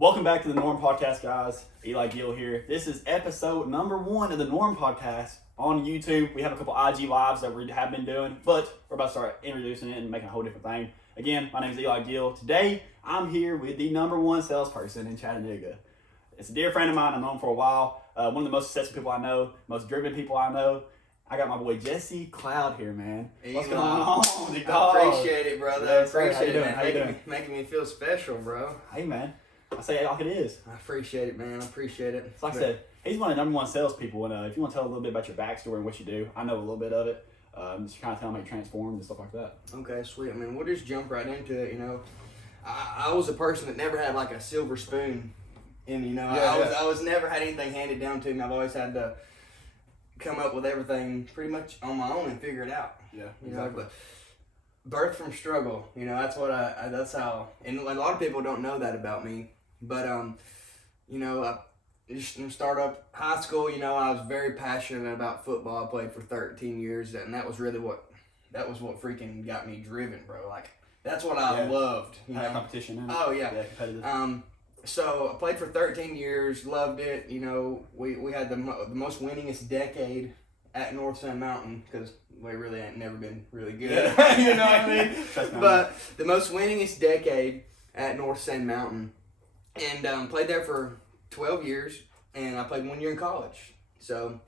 Welcome back to the Norm Podcast, guys. Eli Gill here. This is episode number 1 of the Norm Podcast on YouTube. We have a couple IG lives that we have been doing, but we're about to start introducing it and making a whole different thing. Again, my name is Eli Gill. Today, I'm here with the number 1 salesperson in Chattanooga. It's a dear friend of mine. I've known him for a while. One of the most successful people I know, most driven people I know. I got my boy Jesse Cloud here, man. What's going on, big dog? I appreciate it, brother. I appreciate it, How you doing? man. Making me feel special, bro. Hey, man. I say it like it is. I appreciate it, man. I appreciate it. It's like I said, he's one of the number 1 salespeople, and if you want to tell a little bit about your backstory and what you do, I know a little bit of it. Just kind of tell him how you transformed and stuff like that. Okay, sweet. I mean, we'll just jump right into it, you know. I was a person that never had like a silver spoon, and you know, I was never had anything handed down to me. I've always had to come up with everything pretty much on my own and figure it out. Yeah, you know, but birth from struggle, you know, that's what that's how, and a lot of people don't know that about me, but you know, I just start up high school, you know, I was very passionate about football. I played for 13 years, and that was really what freaking got me driven, bro. Like, that's what I loved, you know. Competition. Oh yeah. Yeah, competitive. So I played for 13 years, loved it. You know, we had the most winningest decade at North Sand Mountain, because we really ain't never been really good. You know what I mean? But the most winningest decade at North Sand Mountain, and played there for 12 years, and I played 1 year in college. So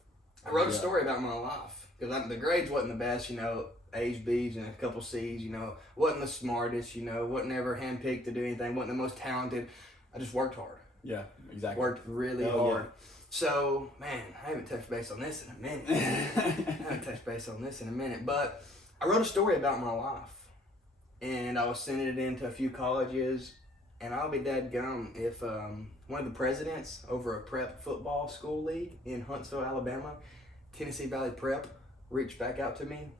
I wrote a story about my life, because the grades wasn't the best, you know. A's, B's, and a couple C's, you know. Wasn't the smartest, you know. Wasn't ever handpicked to do anything. Wasn't the most talented. I just worked hard. Yeah, exactly. Worked really hard. Yeah. So, man, I haven't touched base on this in a minute. But I wrote a story about my life. And I was sending it into a few colleges. And I'll be dadgum if one of the presidents over a prep football school league in Huntsville, Alabama, Tennessee Valley Prep, reached back out to me.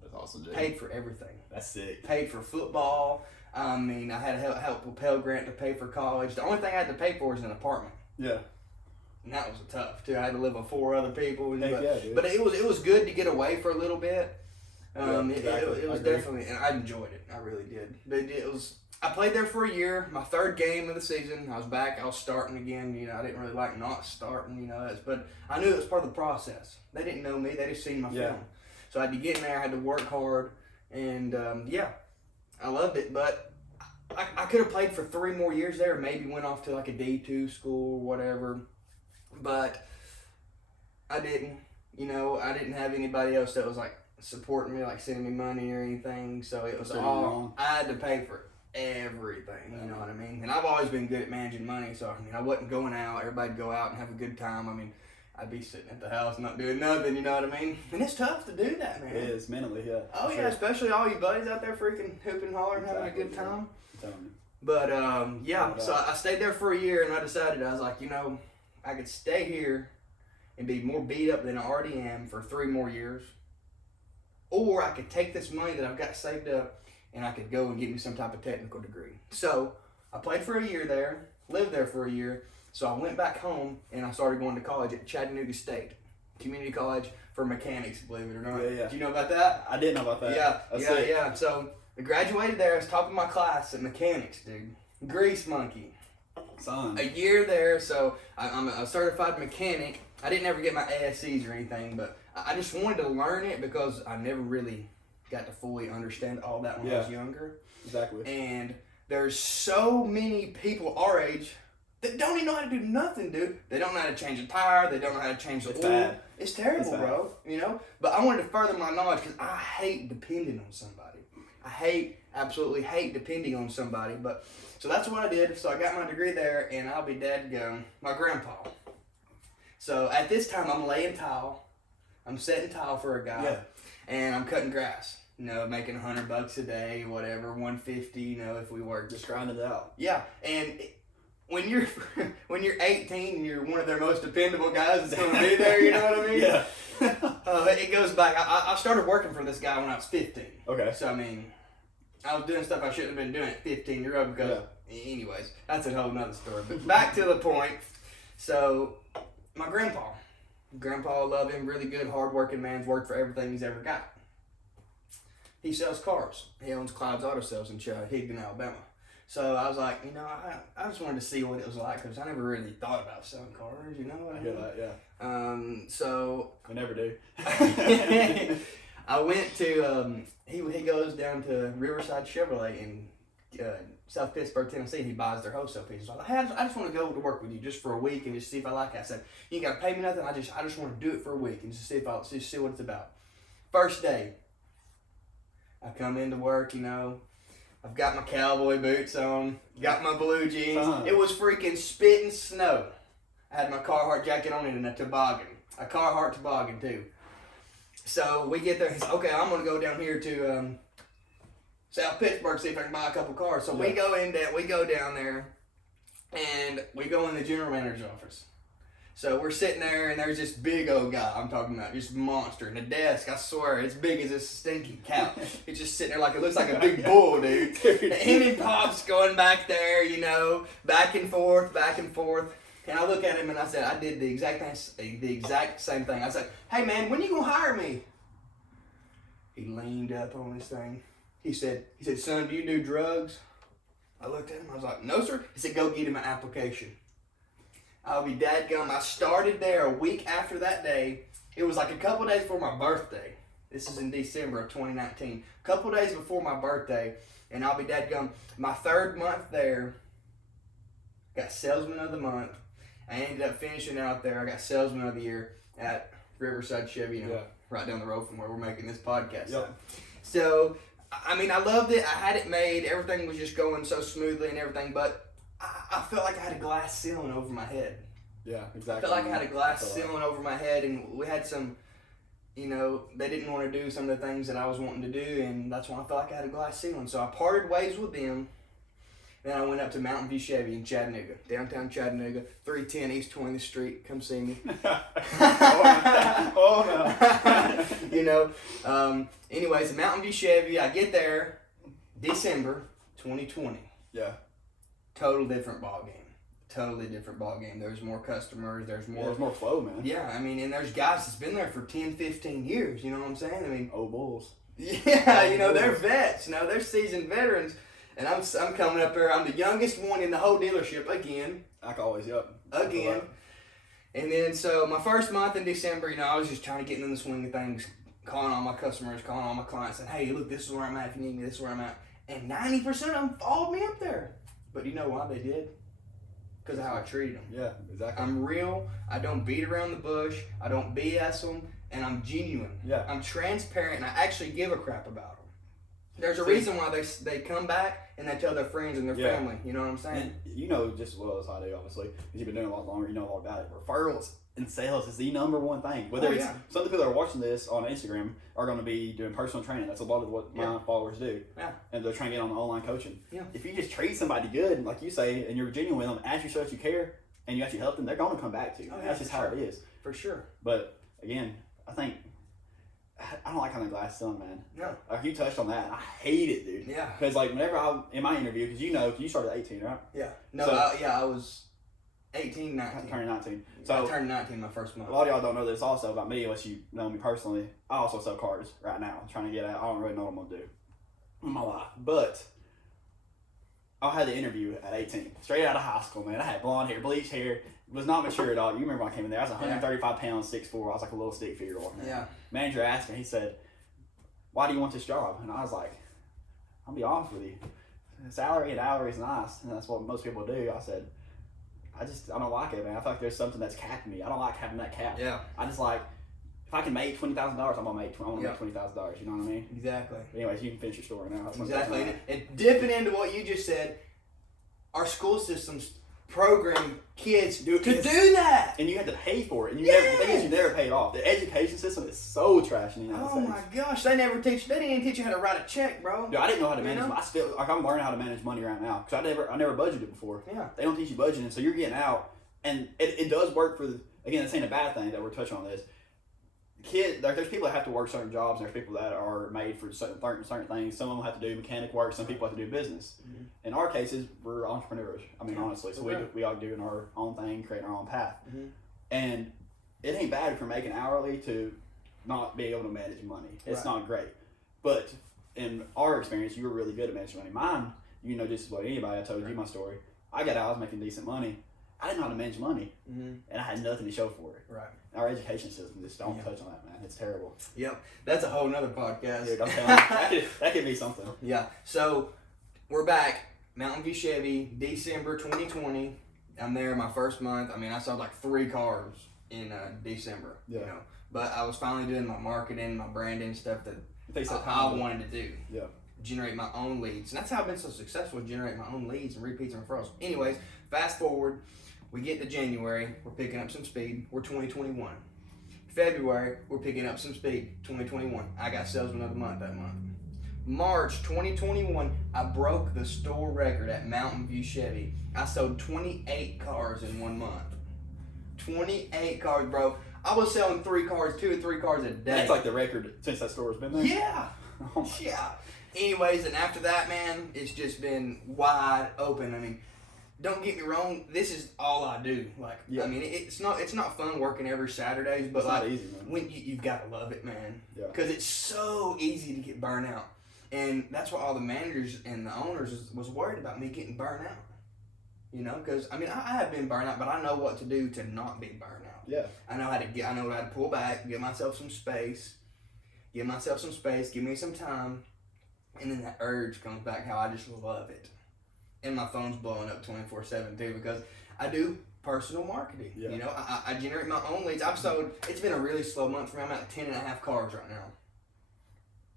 That's awesome, Jay. Paid for everything. That's sick. Paid for football. I mean, I had a help with Pell Grant to pay for college. The only thing I had to pay for was an apartment. Yeah. And that was tough, too. I had to live with 4 other people. Dude. But it was good to get away for a little bit. Exactly. It was definitely, and I enjoyed it. I really did. But I played there for a year. My 3rd game of the season, I was back. I was starting again. You know, I didn't really like not starting, you know. But I knew it was part of the process. They didn't know me. They just seen my film. So I had to get in there. I had to work hard. And, I loved it, but I could have played for 3 more years there, maybe went off to like a D2 school or whatever, but I didn't. You know, I didn't have anybody else that was like supporting me, like sending me money or anything, so it was all, I had to pay for everything, you know what I mean? And I've always been good at managing money, so I mean, I wasn't going out, everybody'd go out and have a good time. I mean, I'd be sitting at the house not doing nothing, you know what I mean? And it's tough to do that, man. It is, mentally, yeah. Oh, yeah, especially all you buddies out there freaking hooping, hollering, having a good time. But, so I stayed there for a year, and I decided, I was like, you know, I could stay here and be more beat up than I already am for 3 more years, or I could take this money that I've got saved up, and I could go and get me some type of technical degree. So I played for a year there, lived there for a year. So I went back home, and I started going to college at Chattanooga State Community College for mechanics, believe it or not. Yeah. Do you know about that? I didn't know about that. Yeah. So I graduated there. I was top of my class at mechanics, dude. Grease monkey. Son. A year there, so I'm a certified mechanic. I didn't ever get my ASCs or anything, but I just wanted to learn it because I never really got to fully understand all that when I was younger. Exactly. And there's so many people our age that don't even know how to do nothing, dude. They don't know how to change a tire. They don't know how to change the oil. Bad. It's terrible, bro. You know? But I wanted to further my knowledge because I hate depending on somebody. Absolutely hate depending on somebody. But so that's what I did. So I got my degree there, and I'll be dadgum, my grandpa. So at this time, I'm laying tile. I'm setting tile for a guy. Yeah. And I'm cutting grass. You know, making $100 a day, whatever, $150. You know, if we work. Just grinding it out. Yeah, and when you're 18 and you're one of their most dependable guys that's going to be there, you know what I mean? Yeah. It goes back. I started working for this guy when I was 15. Okay. So, I mean, I was doing stuff I shouldn't have been doing at 15-year-old because, anyways, that's a whole nother story. But back to the point. So, my grandpa, I love him, really good, hard-working man, worked for everything he's ever got. He sells cars. He owns Cloud's Auto Sales in Higdon, Alabama. So I was like, you know, I just wanted to see what it was like because I never really thought about selling cars. You know what I I hear mean? that, yeah. So I never do. I went to he goes down to Riverside Chevrolet in South Pittsburgh, Tennessee. He buys their wholesale pieces. I was like, hey, I just want to go to work with you just for a week and just see if I like it. I said, you ain't got to pay me nothing. I just want to do it for a week and just see if I'll just see what it's about. First day, I come into work, you know. I've got my cowboy boots on, got my blue jeans. Uh-huh. It was freaking spitting snow. I had my Carhartt jacket on and a toboggan, a Carhartt toboggan too. So we get there. He's like, okay, I'm gonna go down here to South Pittsburgh, see if I can buy a couple cars. So we go down there, and we go in the general manager's office. So we're sitting there, and there's this big old guy I'm talking about, just monster. And the desk, I swear, it's big as a stinky couch. It's just sitting there like it looks like a big bull, dude. And him and Pop's going back there, you know, back and forth, back and forth. And I look at him and I said, I did the exact same thing. I said, hey man, when you gonna hire me? He leaned up on this thing. He said, son, do you do drugs? I looked at him, I was like, no sir. He said, go get him an application. I'll be dadgum. I started there a week after that day. It was like a couple days before my birthday. This is in December of 2019. A couple days before my birthday, and I'll be dadgum. My third month there, got salesman of the month. I ended up finishing out there. I got salesman of the year at Riverside Chevy, you know, right down the road from where we're making this podcast. Yep. So, I mean, I loved it. I had it made. Everything was just going so smoothly and everything, but I felt like I had a glass ceiling over my head. Yeah, exactly. I felt like I had a glass ceiling over my head, and we had some, you know, they didn't want to do some of the things that I was wanting to do, and that's when I felt like I had a glass ceiling. So I parted ways with them. Then I went up to Mountain View Chevy in Chattanooga, downtown Chattanooga, 310 East 20th Street. Come see me. Oh no. You know, anyways, Mountain View Chevy, I get there, December 2020. Yeah. Total different ball game. Totally different ball game. There's more customers. There's more. There's more flow, man. Yeah, I mean, and there's guys that's been there for 10, 15 years. You know what I'm saying? I mean, Old Bulls. yeah, you know, they're vets. You know, they're seasoned veterans. And I'm coming up there. I'm the youngest one in the whole dealership again. Like always, yep. Again. And then, so my first month in December, you know, I was just trying to get in the swing of things, calling all my customers, calling all my clients, saying, hey, look, this is where I'm at. If you need me, this is where I'm at. And 90% of them followed me up there. But you know why they did? Because of how I treated them. Yeah, exactly. I'm real. I don't beat around the bush. I don't BS them. And I'm genuine. Yeah. I'm transparent, and I actually give a crap about them. There's a reason why they come back and they tell their friends and their family. You know what I'm saying? And you know just as well as I do, obviously, because you've been doing it a lot longer. You know all about it. Referrals and sales is the number one thing. Whether it's some of the people that are watching this on Instagram are going to be doing personal training. That's a lot of what my followers do. Yeah. And they're trying to get on the online coaching. Yeah. If you just treat somebody good, like you say, and you're genuine with them, actually show that you care, and you actually help them, they're going to come back to you. That's just how it is. For sure. But again, I think I don't like having a glass ceiling, man. No. Like you touched on that. I hate it, dude. Yeah. Because like whenever in my interview, because you started at 18, right? Yeah. No. So, I was 18, 19. Turning 19. So I turned 19 my first month. A lot of y'all don't know this also about me, unless you know me personally. I also sell cars right now, trying to get out. I don't really know what I'm gonna do in my life, but I had the interview at 18, straight out of high school, man. I had blonde hair, bleached hair, was not mature at all. You remember when I came in there? I was 135 pounds, 6'4". I was like a little stick figure on there. Yeah. Manager asked me, he said, why do you want this job? And I was like, I'll be honest with you. Salary and hourly is nice, and that's what most people do. I said, I don't like it, man. I feel like there's something that's capping me. I don't like having that cap. Yeah. I just like, if I can make $20,000, I'm gonna make $20,000. You know what I mean? Exactly. Anyways, you can finish your story now. Exactly. And dipping into what you just said, our school systems program kids to do that. And you have to pay for it. And the thing is, you never pay it off. The education system is so trash in the United States. Oh my gosh, they didn't even teach you how to write a check, bro. Dude, I didn't know how to manage. I'm learning how to manage money right now because I never budgeted before. Yeah. They don't teach you budgeting, so you're getting out, and it does work for again. This ain't a bad thing that we're touching on this. There's people that have to work certain jobs, and there's people that are made for certain things. Some of them have to do mechanic work. Some people have to do business. Mm-hmm. In our cases, we're entrepreneurs. I mean, honestly, so we are doing our own thing, creating our own path. Mm-hmm. And it ain't bad if you're making hourly to not be able to manage money. It's not great, but in our experience, you were really good at managing money. Mine, you know just about anybody. I told you my story. I got out. I was making decent money. I didn't know how to manage money, and I had nothing to show for it. Right. Our education system just don't touch on that, man. It's terrible. Yep. That's a whole nother podcast. Dude, I'm telling you, that could be something. Yeah. So we're back. Mountain View Chevy, December 2020. I'm there my first month. I mean, I sold like 3 cars in December. Yeah. You know, but I was finally doing my marketing, my branding stuff that I wanted. wanted to do. Yeah. Generate my own leads, and that's how I've been so successful. Generate my own leads and repeats and referrals. Anyways, fast forward, we get to January. We're picking up some speed. We're 2021. February, we're picking up some speed. 2021. I got salesman of the month that month. March 2021, I broke the store record at Mountain View Chevy. I sold 28 cars in 1 month. 28 cars, bro. I was selling 2 or 3 cars a day. That's like the record since that store's been there. Yeah. Oh Yeah. Anyways, and after that, man, it's just been wide open. I mean, don't get me wrong. This is all I do. Like, Yeah. I mean, it's not fun working every Saturdays, but It's like not easy, man. when you've got to love it, man. Yeah. Because it's so easy to get burnt out, and that's why all the managers and the owners was worried about me getting burnt out. You know, because I mean, I have been burnt out, but I know what to do to not be burnt out. Yeah. I know how to pull back, give myself some space, give me some time, and then that urge comes back. How I just love it, and my phone's blowing up 24/7 too because I do personal marketing. Yeah. You know, I generate my own leads. I've sold. It's been a really slow month for me. I'm at 10.5 cars right now.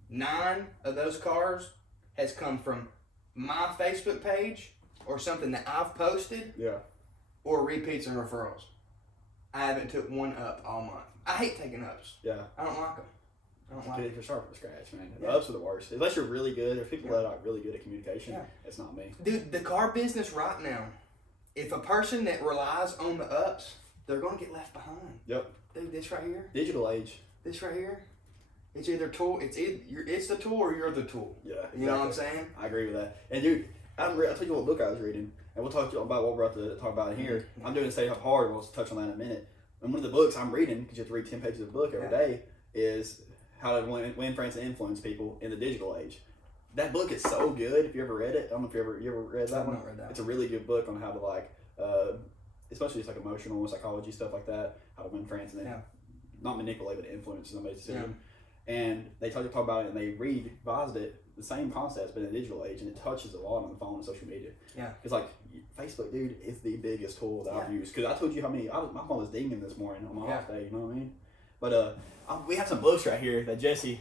9 of those cars has come from my Facebook page or something that I've posted Yeah. or repeats and referrals. I haven't took one up all month. I hate taking ups. Yeah. I don't like them. I don't like Dude, them. you're sharp from scratch, man. The Yeah. ups are the worst. Unless you're really good. There's people Yeah. that are really good at communication. Yeah. It's not me. Dude, the car business right now, if a person that relies on the ups, they're going to get left behind. Yep. Dude, this right here, Digital age. it's either tool, it's the tool or you're the tool. Yeah. Exactly. You know what I'm saying? I agree with that. And dude, I'll tell you what book I was reading, and we'll talk to you about what we're about to talk about here. I'm doing Stay Up Hard. We'll touch on that in a minute. And one of the books I'm reading, because you have to read 10 pages of the book every day, is How to Win Friends and Influence People in the Digital Age. That book is so good. If you ever read it, I don't know if you ever read that I've one. not read that It's a really good book on how to especially just like emotional psychology stuff like that. How to win friends and then not manipulate, but influence somebody's decision. And they talk about it and they revised it, the same concepts, but in the digital age, and it touches a lot on the phone and social media. Yeah. It's like Facebook, dude, is the biggest tool that I've used. Because I told you how many, my phone was dinging this morning on my off day, you know what I mean? But we have some books right here that Jesse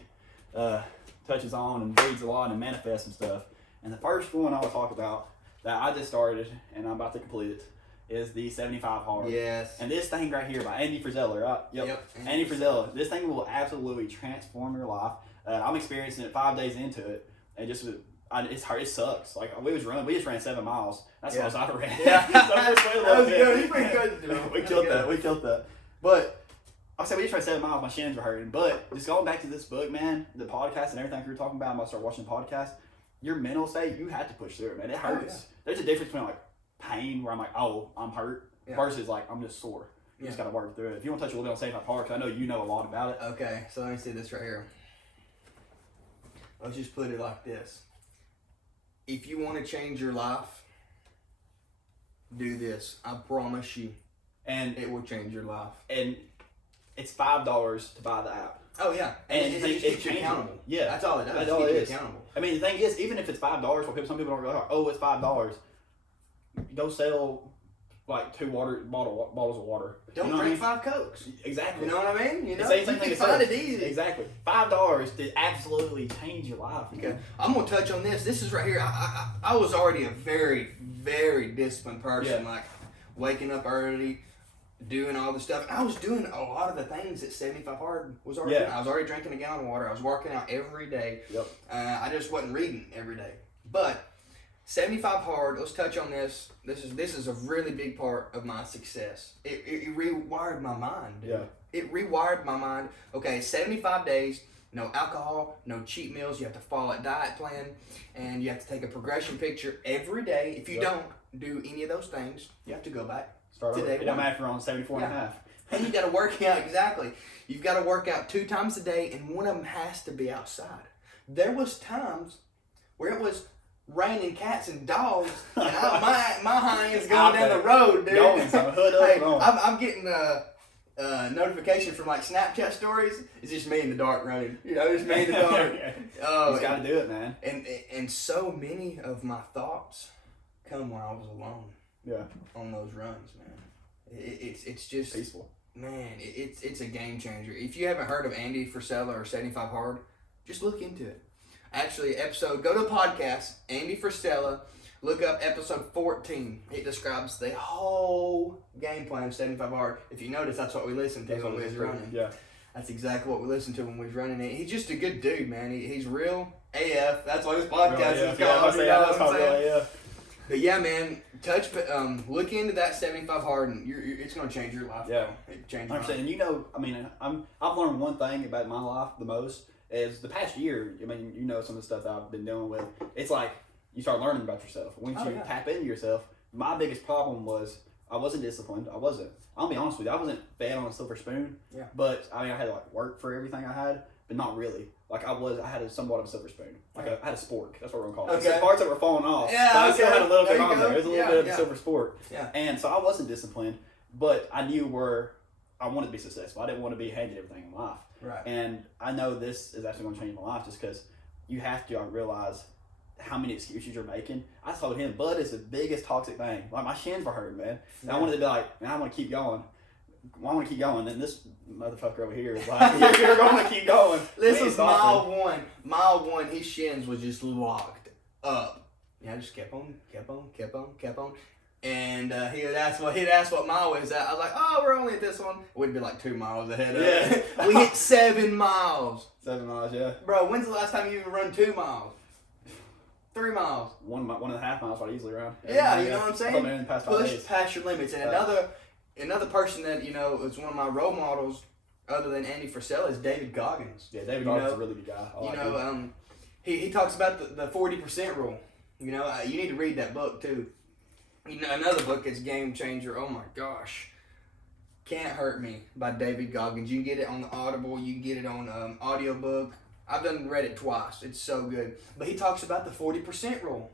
touches on and reads a lot and manifests and stuff. And the first one I will talk about that I just started and I'm about to complete it is the 75 Hard. Yes. And this thing right here by Andy Frisella, right? Yep. Andy Frisella. This thing will absolutely transform your life. I'm experiencing it 5 days into it, and it's hard. It sucks. Like we just ran 7 miles. That's the most I've ran. Yeah. That was good. He's pretty good. We killed that. We killed that. But I said we just ran 7 miles. My shins were hurting. But just going back to this book, man, the podcast and everything we were talking about. I'm gonna start watching the podcast. Your mental state, you have to push through it, man. It hurts. There's a difference between like pain where I'm like, oh, I'm hurt, versus like I'm just sore. You just gotta work through it. If you want to touch a little bit on Safe Park, I know you know a lot about it. Okay, so let me see this right here. Let's just put it like this. If you want to change your life, do this. I promise you. And it will change your life. And it's $5 to buy the app. Oh yeah. And it just keeps you accountable. Yeah. That's all it does. That's all it is. Accountable. I mean, the thing is, even if it's $5, some people don't realize, oh, it's $5. Go sell like 2 bottles of water. Don't drink 5 Cokes. Exactly. You know what I mean? You know, you can find it easy. Exactly. $5 to absolutely change your life. Okay. I'm gonna touch on this. This is right here. I was already a very, very disciplined person. Like waking up early, doing all the stuff. I was doing a lot of the things that 75 Hard was already doing. I was already drinking a gallon of water. I was working out every day. Yep. I just wasn't reading every day. But 75 Hard, let's touch on this. This is a really big part of my success. It rewired my mind. Dude. Yeah. It rewired my mind. Okay, 75 days, no alcohol, no cheat meals. You have to follow a diet plan, and you have to take a progression picture every day. If you don't do any of those things, you have to go back. Start over. It don't matter if you're on 74 and a half. And you got to work out, exactly. You've got to work out 2 times a day, and one of them has to be outside. There was times where it was raining cats and dogs, and my hind's going Out down there. the road, dude. Going, son, hood up, Hey, going. I'm getting notification from like Snapchat stories. It's just me in the dark running. You know, just me in the dark. You got to do it, man. And so many of my thoughts come when I was alone. Yeah. On those runs, man. It's just Peaceful. man. It's a game changer. If you haven't heard of Andy Frisella or 75 Hard, just look into it. Actually, go to the podcast, Andy Frisella, look up episode 14. It describes the whole game plan of 75 Hard. If you notice, that's what we listened to when we was running. Yeah. That's exactly what we listened to when we was running it. He's just a good dude, man. He's real AF. That's what his podcast is called. You know what I'm saying? But yeah, man, look into that 75 Hard, and it's gonna change your life. Yeah, it changed. I understand. And you know, I mean, I've learned one thing about my life the most is the past year. I mean, you know, some of the stuff that I've been dealing with. It's like you start learning about yourself. Once you tap into yourself, my biggest problem was I wasn't disciplined. I'll be honest with you. I wasn't fed on a silver spoon. Yeah. But I mean, I had to like work for everything I had, but not really. Like I had somewhat of a silver spoon. Like I had a spork. That's what we're gonna call it. Okay. The parts that were falling off. Yeah. But I still had a little bit There you on go. there. It was a little bit of a silver sport. Yeah. And so I wasn't disciplined, but I knew where I wanted to be successful. I didn't want to be handed everything in life. Right. And I know this is actually going to change my life just because you have to realize how many excuses you're making. I told him, Bud is the biggest toxic thing. Like, my shins were hurting, man. And I wanted to be like, man, I want to keep going. Well, I want to keep going. And this motherfucker over here is like, you're going to keep going. This was mile one. Mile one, his shins was just locked up. Yeah, I just kept on. And he'd ask what mile was at. I was like, oh, we're only at this one. We'd be like 2 miles ahead of it. We hit 7 miles. 7 miles, yeah. Bro, when's the last time you even run 2 miles? 3 miles. 1.5 miles I easily run. Yeah, you know what I'm saying? In the past 5 Push days. past your limits. And another person that, you know, is one of my role models other than Andy Frisella is David Goggins. Yeah, David Goggins is a really good guy. He talks about the 40% rule. You know, you need to read that book too. You know, another book is Game Changer. Oh my gosh. Can't Hurt Me by David Goggins. You can get it on the Audible. You can get it on audiobook. I've read it twice. It's so good. But he talks about the 40% rule.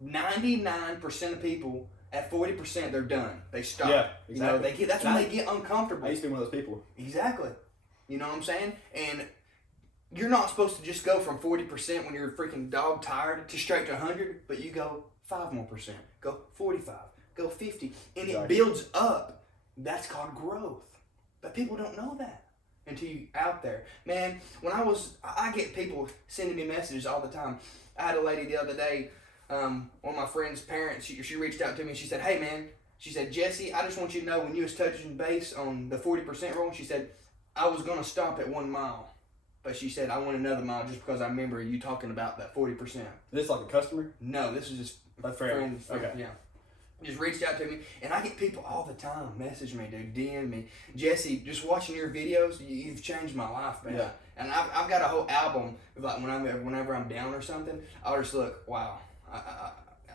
99% of people at 40%, they're done. They stop. Yeah, exactly. You know, that's when they get uncomfortable. I used to be one of those people. Exactly. You know what I'm saying? And you're not supposed to just go from 40% when you're freaking dog tired to straight to 100, but you go 5 more percent, go 45, go 50, and it builds up. That's called growth. But people don't know that until you're out there. Man, I get people sending me messages all the time. I had a lady the other day, one of my friend's parents, she reached out to me and she said, hey man, she said, Jesse, I just want you to know when you was touching base on the 40% rule, she said, I was going to stop at 1 mile. But she said, I want another mile just because I remember you talking about that 40%. Is this like a customer? No, this is just a friend. Okay. Yeah. Just reached out to me. And I get people all the time message me, dude, DM me. Jesse, just watching your videos, you've changed my life, man. Yeah. And I've got a whole album of like whenever I'm down or something, I'll just look, wow.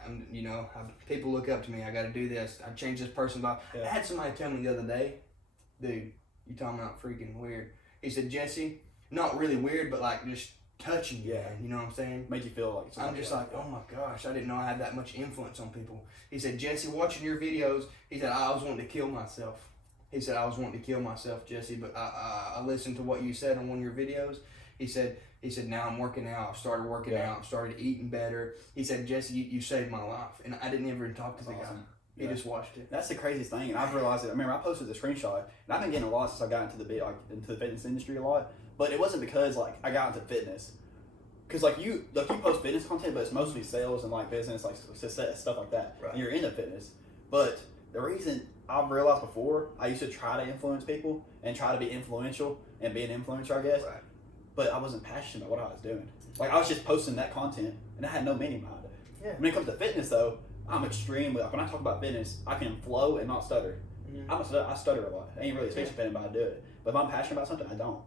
I'm, you know, people look up to me. I got to do this. I changed this person's life. Yeah. I had somebody tell me the other day, dude, you talking about freaking weird. He said, Jesse, not really weird, but like just touching you, man. You know what I'm saying? Make you feel like I'm just like, oh my gosh, I didn't know I had that much influence on people. He said, Jesse, watching your videos, he said, I was wanting to kill myself. He said, I was wanting to kill myself, Jesse, but I listened to what you said on one of your videos. He said, now I'm working out. I've started working out. I've started eating better. He said, Jesse, you saved my life. And I didn't even talk to the guy. He just watched it. That's the craziest thing, and I've realized it. I remember I posted the screenshot, and I've been getting a lot since I got into the fitness industry a lot. But it wasn't because like I got into fitness, because like you post fitness content, but it's mostly sales and like business, like success, stuff like that. Right. And you're into fitness, but the reason I've realized before, I used to try to influence people and try to be influential and be an influencer, I guess. Right. But I wasn't passionate about what I was doing. Like I was just posting that content, and I had no meaning behind it. Yeah. When it comes to fitness, though, I'm extremely like when I talk about fitness, I can flow and not stutter. Mm-hmm. I stutter a lot. I ain't really a speech impediment, but I do it. But if I'm passionate about something, I don't.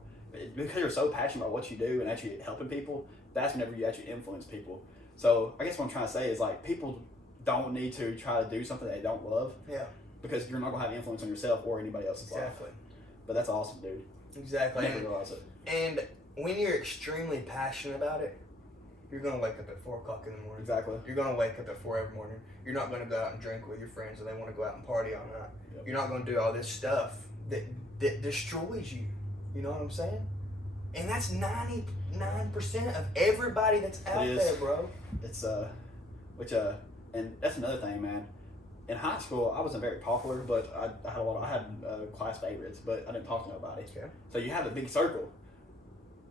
Because you're so passionate about what you do and actually helping people, that's whenever you actually influence people. So I guess what I'm trying to say is like people don't need to try to do something they don't love. Yeah. Because you're not gonna have influence on yourself or anybody else's life. Exactly. But that's awesome, dude. Exactly. I never realized it. And when you're extremely passionate about it, You're gonna wake up at 4 o'clock in the morning. Exactly. You're gonna wake up at 4 every morning. You're not gonna go out and drink with your friends, and they want to go out and party all night. Yep. You're not gonna do all this stuff that destroys you. You know what I'm saying? And that's 99% of everybody that's out It is. there, bro. It's and that's another thing, man. In high school, I wasn't very popular, but I had class favorites, but I didn't talk to nobody. Okay. So you have a big circle,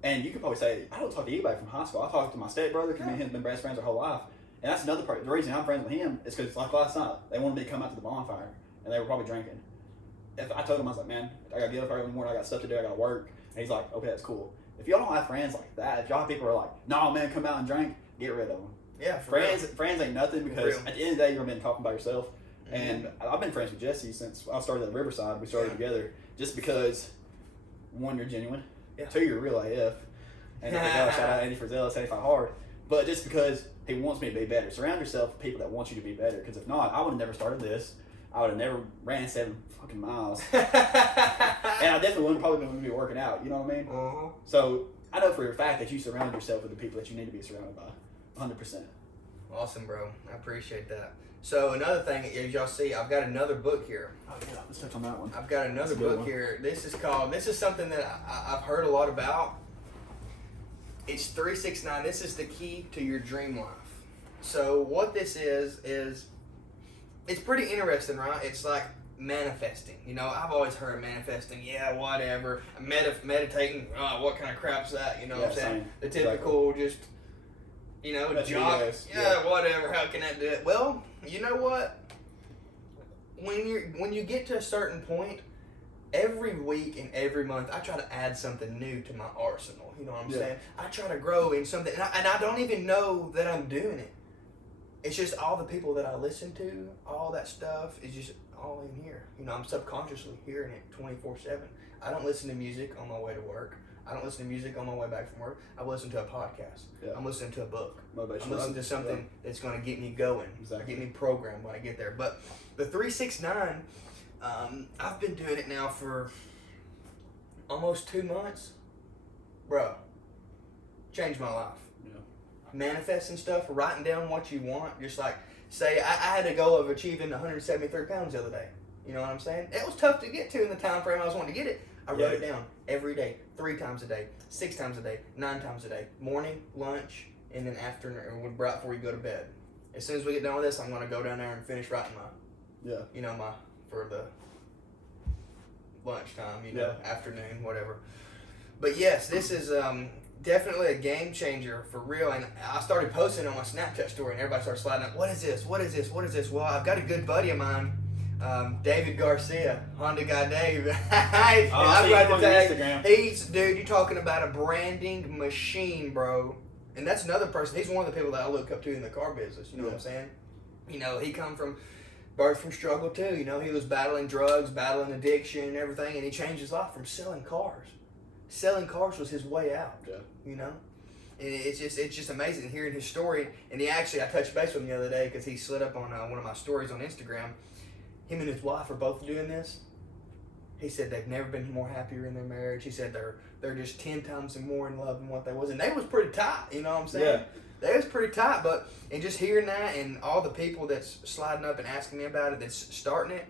and you could probably say I don't talk to anybody from high school. I talk to my stepbrother because me and him have been best friends our whole life, and that's another part. The reason I'm friends with him is because like last night they wanted me to come out to the bonfire, and they were probably drinking. If I told him, I was like, man, I gotta get up early in the morning, I got stuff to do, I gotta work, and he's like, okay, that's cool. If y'all don't have friends like that, if y'all have people who are like, no man, come out and drink, get rid of them. Yeah, for Friends ain't nothing because real. at the end of the day, you're gonna be talking by yourself. real. And I've been friends with Jesse since I started at Riverside. We started together just because, one, you're genuine. Yeah. Two, you're real AF. And shout out Andy Frizzell, 75 Hard. But just because he wants me to be better. Surround yourself with people that want you to be better. Because if not, I would have never started this. I would have never ran 7 fucking miles. And I definitely wouldn't probably be working out. You know what I mean? Uh-huh. So I know for a fact that you surround yourself with the people that you need to be surrounded by. 100%. Awesome, bro. I appreciate that. So another thing, as y'all see, I've got another book here. Oh yeah, let's touch on that one. I've got another That's a good book one. here. This is something that I've heard a lot about. It's 369. This is the key to your dream life. So what this is it's pretty interesting, right? It's like manifesting. You know, I've always heard of manifesting. Yeah, whatever. Meditating. What kind of crap's that? You know what I'm saying? Same. The typical just, you know, That's jock. BS. Yeah, whatever. How can that do it? Well, you know what? When you get to a certain point, every week and every month, I try to add something new to my arsenal. You know what I'm saying? I try to grow in something, and I don't even know that I'm doing it. It's just all the people that I listen to, all that stuff is just all in here. You know, I'm subconsciously hearing it 24/7. I don't listen to music on my way to work. I don't listen to music on my way back from work. I listen to a podcast. Yeah. I'm listening to a book. Motivation. I'm listening to something that's going to get me going, Exactly. get me programmed when I get there. But the 369, I've been doing it now for almost 2 months. Bro, changed my life. Yeah. Manifesting stuff, writing down what you want. Just like, say, I had a goal of achieving 173 pounds the other day. You know what I'm saying? It was tough to get to in the time frame I was wanting to get it. I wrote it down every day, 3 times a day, 6 times a day, 9 times a day. Morning, lunch, and then afternoon, or right before you go to bed. As soon as we get done with this, I'm going to go down there and finish writing for the lunchtime, afternoon, whatever. But yes, this is definitely a game changer for real. And I started posting on my Snapchat story, and everybody started sliding up. What is this? What is this? What is this? Well, I've got a good buddy of mine, David Garcia, Honda Guy Dave. I see him on Instagram. He's, dude, you're talking about a branding machine, bro. And that's another person. He's one of the people that I look up to in the car business. You know what I'm saying? You know, he come from birth from struggle too. You know, he was battling drugs, battling addiction and everything, and he changed his life from selling cars. Selling cars was his way out. Yeah. You know, and it's just amazing hearing his story. And I touched base with him the other day because he slid up on one of my stories on Instagram. Him and his wife are both doing this. He said they've never been more happier in their marriage. He said they're just 10 times more in love than what they was, and they was pretty tight. You know what I'm saying? Yeah. They was pretty tight, and just hearing that and all the people that's sliding up and asking me about it, that's starting it,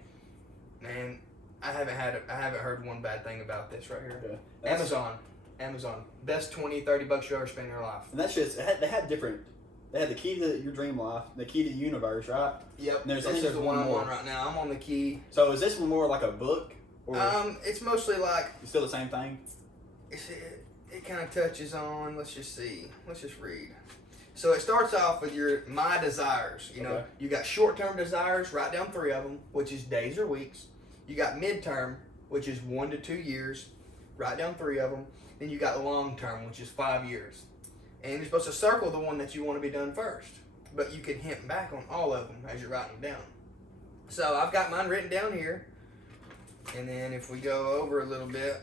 man, I haven't heard one bad thing about this right here. Yeah. Amazon, best $20-$30 you ever spend in your life. And that's just they had the key to your dream life, the key to the universe, right? Yep. And This is the one I'm on right now. I'm on the key. So is this one more like a book, or It's mostly like it's still the same thing? it kind of touches on. Let's just see. Let's just read. So it starts off with your my desires. You know, Okay. you got short-term desires. Write down 3 of them, which is days or weeks. You got midterm, which is 1 to 2 years. Write down 3 of them. Then you got long-term, which is 5 years. And you're supposed to circle the one that you want to be done first. But you can hint back on all of them as you're writing them down. So I've got mine written down here. And then if we go over a little bit.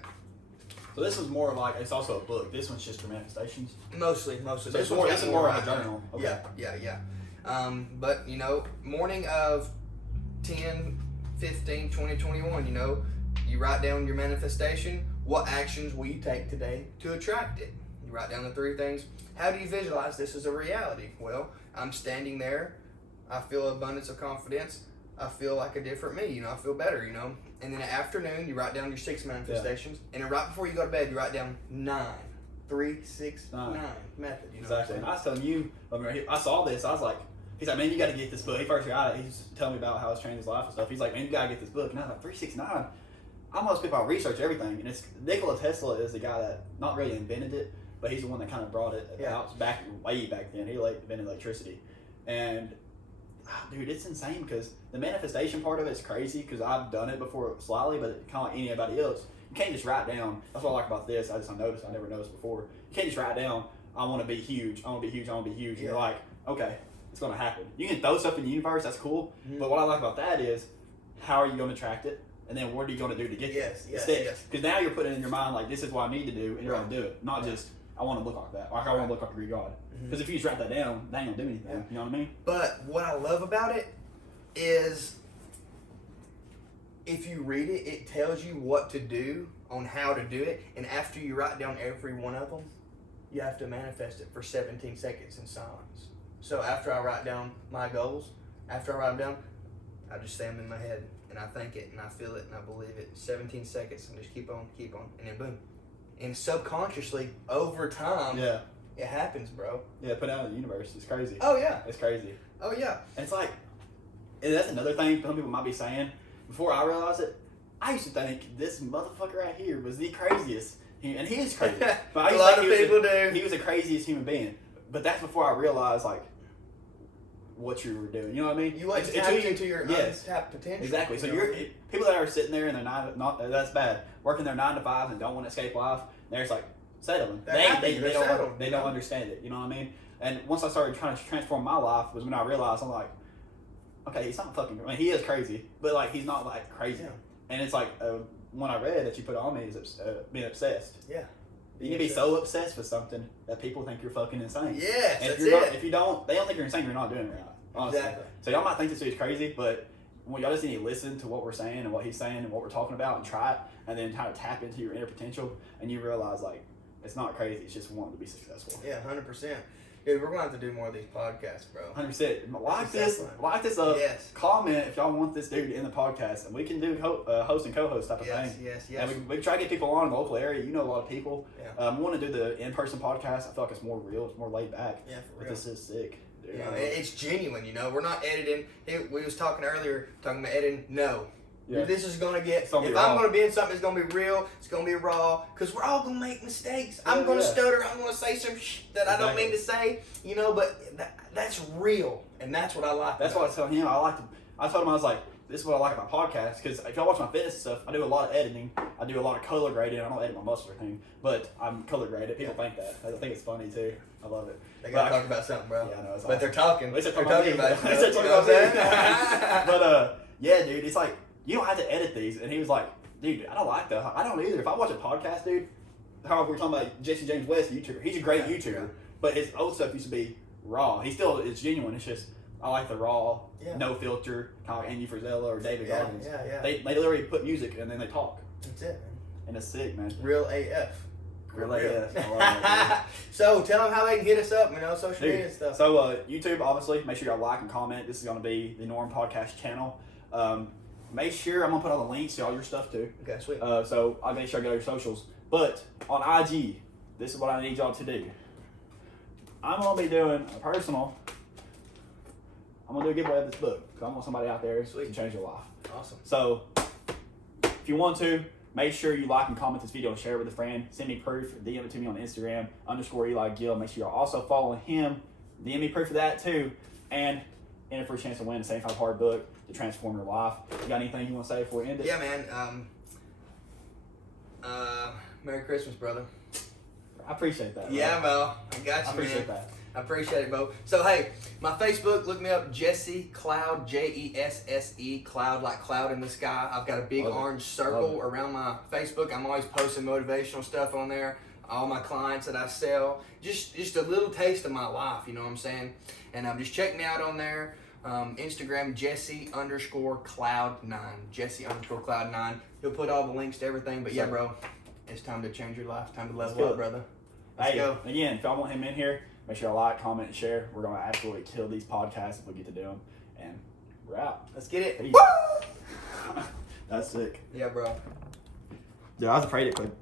So this is more like, it's also a book. This one's just for manifestations. Mostly. So This this one's is got more like a writing. journal. Okay. Yeah. But, you know, morning of 10, 15, 20, 21, you know, you write down your manifestation. What actions will you take today to attract it? You write down the 3 things. How do you visualize this as a reality? Well, I'm standing there. I feel abundance of confidence. I feel like a different me. You know, I feel better, you know. And then in the afternoon, you write down your 6 manifestations. And then right before you go to bed, you write down 9. 3, 6, 9 method. You know Exactly. And I was telling you, I saw this. I was like, he's like, man, you got to get this book. He first got it. He's telling me about how he's changed his life and stuff. He's like, man, you got to get this book. And I was like, 369. I'm most people, I research everything. And it's Nikola Tesla is the guy that not really invented it, but he's the one that kind of brought it out way back then. He invented electricity. And dude, it's insane because the manifestation part of it is crazy because I've done it before slightly, but kind of like anybody else. You can't just write down. That's what I like about this. I never noticed before. You can't just write down, I want to be huge. I want to be huge. I want to be huge. And you're like, okay, it's going to happen. You can throw stuff in the universe. That's cool. Mm-hmm. But what I like about that is, how are you going to attract it? And then what are you going to do to get there? Yes. Because now you're putting it in your mind like, this is what I need to do, and you're going to do it. Not just, I want to look like that. Like, I want to look like a Greek god. Because if you just write that down, they ain't going to do anything. You know what I mean? But what I love about it is, if you read it, it tells you what to do on how to do it. And after you write down every one of them, you have to manifest it for 17 seconds in silence. So after I write down my goals, after I write them down, I just say them in my head. And I think it, and I feel it, and I believe it. 17 seconds, and just keep on, and then boom. And subconsciously, over time, it happens, bro. Yeah, put out in the universe. It's crazy. Oh, yeah. It's crazy. Oh, yeah. And it's like, and that's another thing some people might be saying. Before I realized it, I used to think this motherfucker right here was the craziest. And he is crazy. But A lot of people do. He was the craziest human being. But that's before I realized, like, what you were doing. You know what I mean? You like tapped into your untapped potential. Exactly. So you're people that are sitting there and they're that's bad, working their 9 to 5 and don't want to escape life. They're just like settling. They don't understand it. You know what I mean? And once I started trying to transform my life was when I realized I'm like, okay, he's not fucking. I mean, he is crazy, but like he's not like crazy. Yeah. And it's like when I read that you put on me is being obsessed. Yeah. You can be so obsessed with something that people think you're fucking insane. Yes, and if you don't, they don't think you're insane. You're not doing it right. Honestly. Exactly. So y'all might think this dude's crazy, but y'all just need to listen to what we're saying and what he's saying and what we're talking about and try it, and then kind of tap into your inner potential, and you realize like it's not crazy. It's just wanting to be successful. Yeah, 100%. Dude, we're going to have to do more of these podcasts, bro. 100%. Like this up. Yes. Comment if y'all want this dude in the podcast, and we can do host and co-host type of thing. Yes. And we try to get people on in the local area. You know a lot of people. Yeah. We want to do the in-person podcast. I feel like it's more real. It's more laid back. Yeah, for real. But this is sick. Dude. Yeah, it's genuine, you know. We're not editing. We was talking earlier, talking about editing. No. Yeah. This is going to get, if I'm going to be in something, it's going to be real, it's going to be raw, because we're all going to make mistakes. I'm going to stutter, I'm going to say some shit that I don't mean to say, you know, but that's real, and that's what I like. That's what I was telling him. I told him, I was like, this is what I like about podcasts, because if y'all watch my fitness stuff, I do a lot of editing, I do a lot of color grading. I don't edit my muscles or anything, but I'm color graded. People think that. I think it's funny too. I love it. They got to talk about something, bro. Yeah, I know. But they're talking. They're talking about it. You know what I'm saying? But yeah, dude, it's like, you don't have to edit these. And he was like, dude, I don't like that. I don't either. If I watch a podcast, dude, how we're talking about Jesse James West, YouTuber. He's a great YouTuber, but his old stuff used to be raw. He still is genuine. It's just, I like the raw, no filter, kind of like Andy Frisella or David Goggins. They literally put music and then they talk. That's it, man. And it's sick, man. Real AF. Real AF. I love that, so tell them how they can hit us up, you know, social media and stuff. So YouTube, obviously, make sure y'all like and comment. This is going to be the Norm Podcast channel. Make sure I'm gonna put all the links to all your stuff too. Okay, sweet. So I'll make sure I get all your socials. But on IG, this is what I need y'all to do. I'm gonna be doing a personal. I'm gonna do a giveaway of this book because I want somebody out there who can change your life. Awesome. So if you want to, make sure you like and comment this video and share it with a friend. Send me proof. DM it to me on Instagram _Eli Gill. Make sure you're also following him. DM me proof of that too, and enter for a chance to win the 75 hard book to transform your life. You got anything you want to say before we end it? Yeah, man. Merry Christmas, brother. I appreciate that. Yeah, Mel. I got you, I appreciate that. I appreciate it, Bo. So, hey, my Facebook, look me up, Jesse Cloud, Jesse, Cloud, like cloud in the sky. I've got a big orange circle around my Facebook. I'm always posting motivational stuff on there. All my clients that I sell, just a little taste of my life, you know what I'm saying? And just check me out on there. Instagram, Jesse _Cloud9. Jesse _Cloud9. He'll put all the links to everything. But yeah, bro, it's time to change your life. Time to level up, brother. Let's go. Again, if y'all want him in here, make sure to like, comment, and share. We're going to absolutely kill these podcasts if we get to do them. And we're out. Let's get it. Peace. That's sick. Yeah, bro. Dude, I was afraid it could.